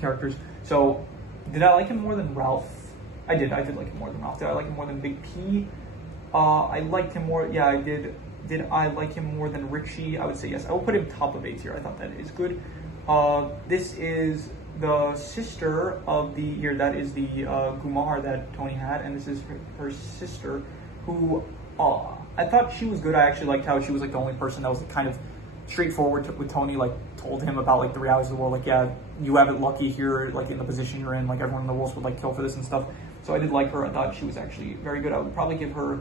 characters. So, did I like him more than Ralph? I did like him more than Ralph. Did I like him more than Big P? I liked him more, yeah, I did. Did I like him more than Richie? I would say yes. I will put him top of A tier. I thought that is good. This is the sister of that is the Gumar that Tony had, and this is her sister, who, I thought she was good. I actually liked how she was like the only person that was kind of straightforward with Tony, like told him about like the realities of the world, like, yeah, you have it lucky here, like in the position you're in, like everyone in the Wolves would like kill for this and stuff. So I did like her. I thought she was actually very good. I would probably give her,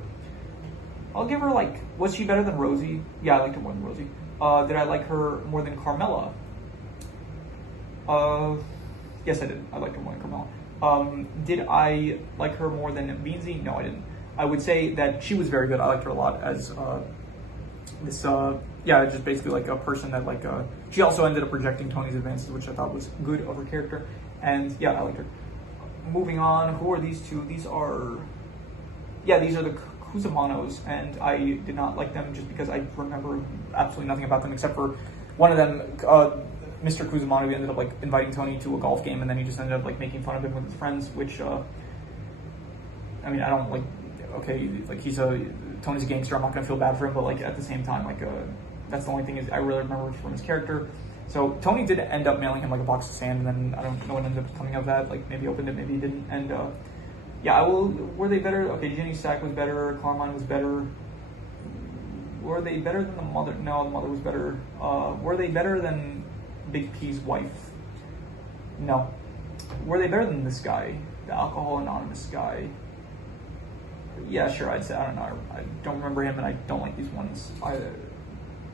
I'll give her like, was she better than Rosie? Yeah, I liked her more than Rosie. Did I like her more than Carmela? Yes, I did. I liked her more than Carmela. Did I like her more than Beansy? No, I didn't. I would say that she was very good. I liked her a lot as this, yeah, just basically like a person that like, she also ended up rejecting Tony's advances, which I thought was good of her character. And yeah, I liked her. Moving on, who are these two? These are the Cusimanos, and I did not like them just because I remember absolutely nothing about them except for one of them, Mr. Cusimano. He ended up like inviting Tony to a golf game, and then he just ended up like making fun of him with his friends, which, I mean, I don't like, okay, like Tony's a gangster, I'm not gonna feel bad for him, but like at the same time, like, that's the only thing is I really remember from his character. So Tony did end up mailing him like a box of sand, and then I don't know what ended up coming of that. Like maybe opened it, maybe he didn't. And yeah, were they better? Okay, Ginny Sack was better. Carmine was better. Were they better than the mother? No, the mother was better. Were they better than Big P's wife? No. Were they better than this guy, the Alcohol Anonymous guy? Yeah, sure, I'd say. I don't know. I don't remember him, and I don't like these ones.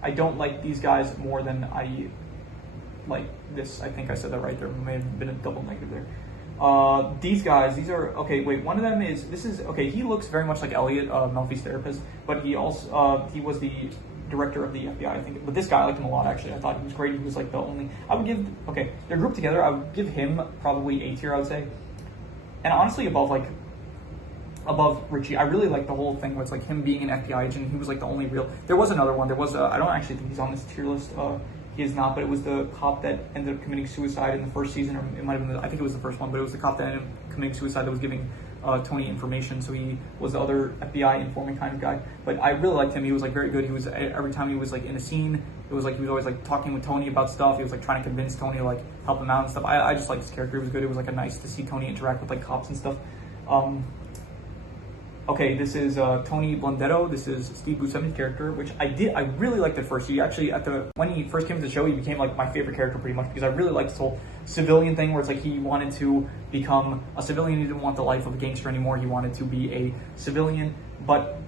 I don't like these guys more than I like this. I think I said that right there. It may have been a double negative there. These guys, these are, okay, wait, one of them is, okay, he looks very much like Elliot, Melfi's therapist, but he also, he was the director of the FBI, I think. But this guy, I liked him a lot, actually. I thought he was great. He was like the only, I would give, okay, they're grouped together. I would give him probably A tier, I would say. And honestly, above Richie. I really like the whole thing where it's like him being an FBI agent. He was like the only real, there was another one. There was I don't actually think he's on this tier list. he is not, but it was the cop that ended up committing suicide in the first season, or it might have been, I think it was the first one, but it was the cop that ended up committing suicide that was giving Tony information, so he was the other FBI informant kind of guy. But I really liked him. He was like very good. He was, every time he was like in a scene, it was like he was always like talking with Tony about stuff. He was like trying to convince Tony to like help him out and stuff. I just liked his character. It was good. It was like a nice to see Tony interact with like cops and stuff. Okay, this is Tony Blundetto. This is Steve Buscemi's character, which I really liked at first. He actually, when he first came to the show, he became like my favorite character pretty much, because I really liked this whole civilian thing where it's like he wanted to become a civilian. He didn't want the life of a gangster anymore. He wanted to be a civilian, but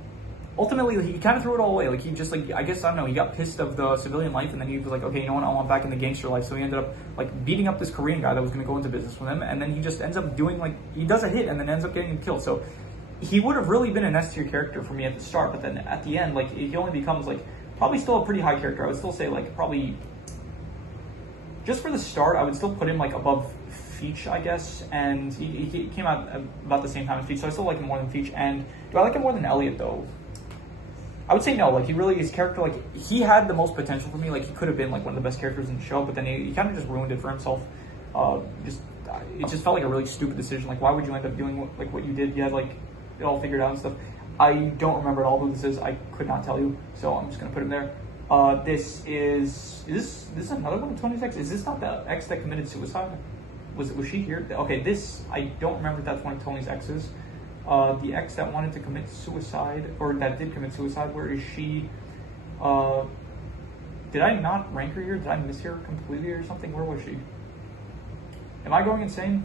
ultimately he kind of threw it all away. Like he just like, I guess, I don't know, he got pissed of the civilian life, and then he was like, okay, you know what, I want back in the gangster life. So he ended up like beating up this Korean guy that was going to go into business with him, and then he just ends up doing like, he does a hit and then ends up getting him killed. So he would have really been an S tier character for me at the start, but then at the end, like, he only becomes like probably still a pretty high character. I would still say like probably just for the start, I would still put him like above Feach, I guess, and he came out about the same time as Feach, so I still like him more than Feach. And do I like him more than Elliot though? I would say no. Like, he really, his character, like, he had the most potential for me. Like, he could have been like one of the best characters in the show, but then he kind of just ruined it for himself. It just felt like a really stupid decision. Like, why would you end up doing what you did? You had like it all figured out and stuff. I don't remember at all who this is. I could not tell you, so I'm just gonna put him there. This is another one of Tony's ex? Is this not the ex that committed suicide? Was she here? Okay, this, I don't remember if that's one of Tony's exes. The ex that wanted to commit suicide, or that did commit suicide, where is she? Did I not rank her here? Did I miss her completely or something? Where was she? Am I going insane?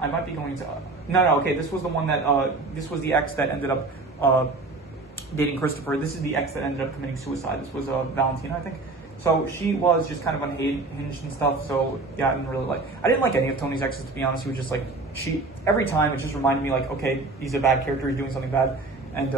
I might be going into... No, okay, this was the one that, this was the ex that ended up dating Christopher. This is the ex that ended up committing suicide. This was Valentina, I think. So she was just kind of unhinged and stuff, so yeah, I didn't like any of Tony's exes, to be honest. He was just like, every time it just reminded me like, okay, he's a bad character, he's doing something bad, and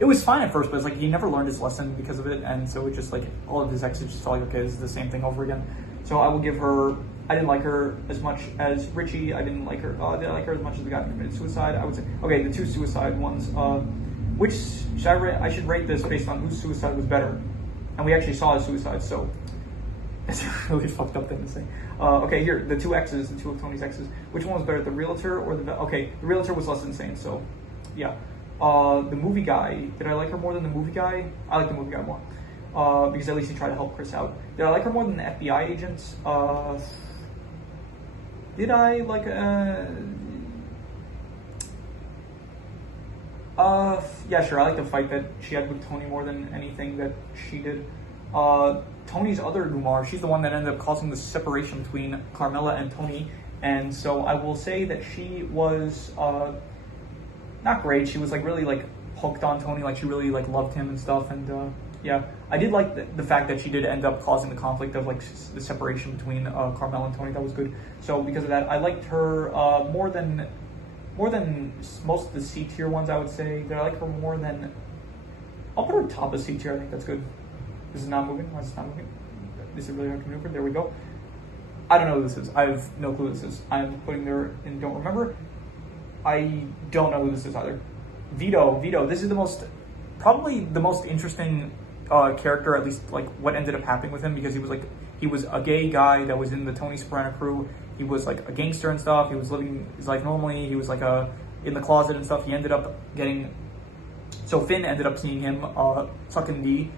it was fine at first, but it's like, he never learned his lesson because of it, and so it just like, all of his exes just felt like, okay, this is the same thing over again. So I will give her, I didn't like her as much as Richie. I didn't like her as much as the guy who committed suicide. I would say, okay, the two suicide ones, which I should rate this based on whose suicide was better. And we actually saw his suicide, so it's a really fucked up thing to say. Okay, here, the two exes, the two of Tony's exes. Which one was better, the realtor or the... Okay, the realtor was less insane, so yeah. The movie guy, did I like her more than the movie guy? I like the movie guy more, because at least he tried to help Chris out. Did I like her more than the FBI agents? Did I like... yeah, sure, I like the fight that she had with Tony more than anything that she did. Tony's other Lumar, she's the one that ended up causing the separation between Carmela and Tony, and so I will say that she was, not great. She was like really like hooked on Tony, like she really like loved him and stuff, and yeah, I did like the fact that she did end up causing the conflict of like the separation between Carmela and Tony. That was good. So because of that, I liked her more than most of the C tier ones, I would say. Did I like her more than... I'll put her top of C tier, I think that's good. This is not moving. Why is this not moving? This is really hard to maneuver. There we go. I don't know who this is. I have no clue who this is. I'm putting her in don't remember. I don't know who this is either. Vito. This is probably the most interesting character, at least like what ended up happening with him, because he was a gay guy that was in the Tony Soprano crew. He was like a gangster and stuff. He was living his life normally. He was like in the closet and stuff. He ended up so Finn ended up seeing him sucking D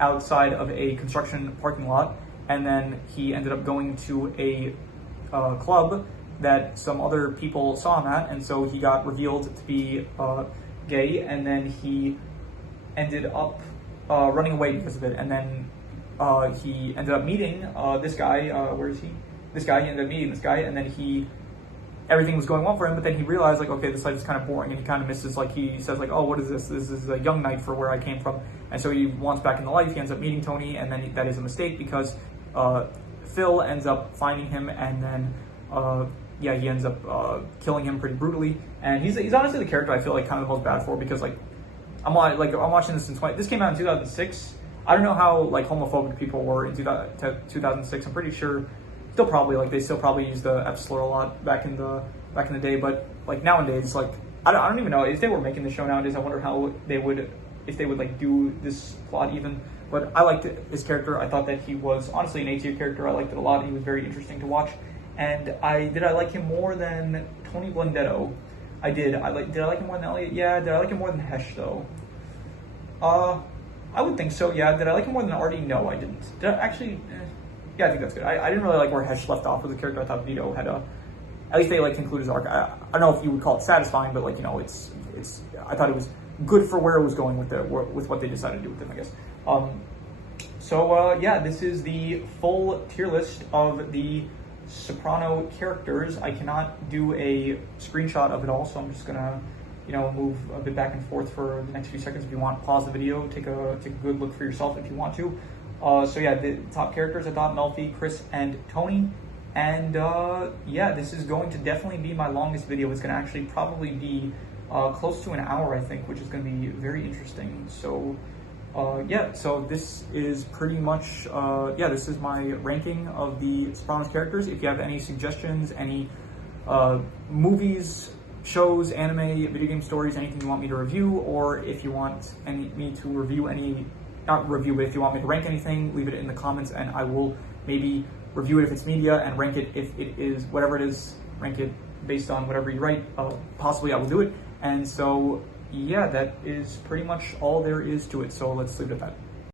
outside of a construction parking lot, and then he ended up going to a club that some other people saw him at, and so he got revealed to be gay, and then he ended up running away because of it, and then he ended up meeting this guy. Where is he? This guy, he ended up meeting this guy, and then everything was going well for him, but then he realized, like, okay, this life is kind of boring, and he kind of misses, like, he says, like, oh, what is this? This is a young night for where I came from, and so he wants back in the life. He ends up meeting Tony, and then that is a mistake, because Phil ends up finding him, and then, yeah, he ends up killing him pretty brutally, and he's honestly the character I feel like kind of the most bad for, because, like, I'm watching this this came out in 2006. I don't know how, like, homophobic people were in 2006. I'm pretty sure still probably use the F slur a lot back in the day, but like nowadays, like I don't even know if they were making the show nowadays. I wonder how if they would like do this plot even. but I liked his character. I thought that he was honestly an A-tier character. I liked it a lot. He was very interesting to watch. And I like him more than Tony Blundetto. I did. Did I like him more than Elliot? Yeah. Did I like him more than Hesh though? I would think so. Yeah. Did I like him more than Artie? No, I didn't. Did I actually? Yeah, I think that's good. I didn't really like where Hesh left off with the character. I thought Vito had at least they like conclude his arc. I don't know if you would call it satisfying, but like, you know, it's I thought it was good for where it was going with what they decided to do with him, I guess. Yeah, this is the full tier list of the Soprano characters. I cannot do a screenshot of it all, so I'm just gonna, you know, move a bit back and forth for the next few seconds. If you want, pause the video, take a good look for yourself if you want to. Yeah, the top characters I thought Melfi, Chris, and Tony. And yeah, this is going to definitely be my longest video. It's going to actually probably be close to an hour, I think, which is going to be very interesting. So yeah, so this is pretty much, yeah, this is my ranking of the Sopranos characters. If you have any suggestions, any movies, shows, anime, video game stories, anything you want me to review, or if you want me to review any, not review, but if you want me to rank anything, leave it in the comments and I will maybe review it if it's media and rank it if it is whatever it is, rank it based on whatever you write. Possibly I will do it. And so, yeah, that is pretty much all there is to it. So let's leave it at that.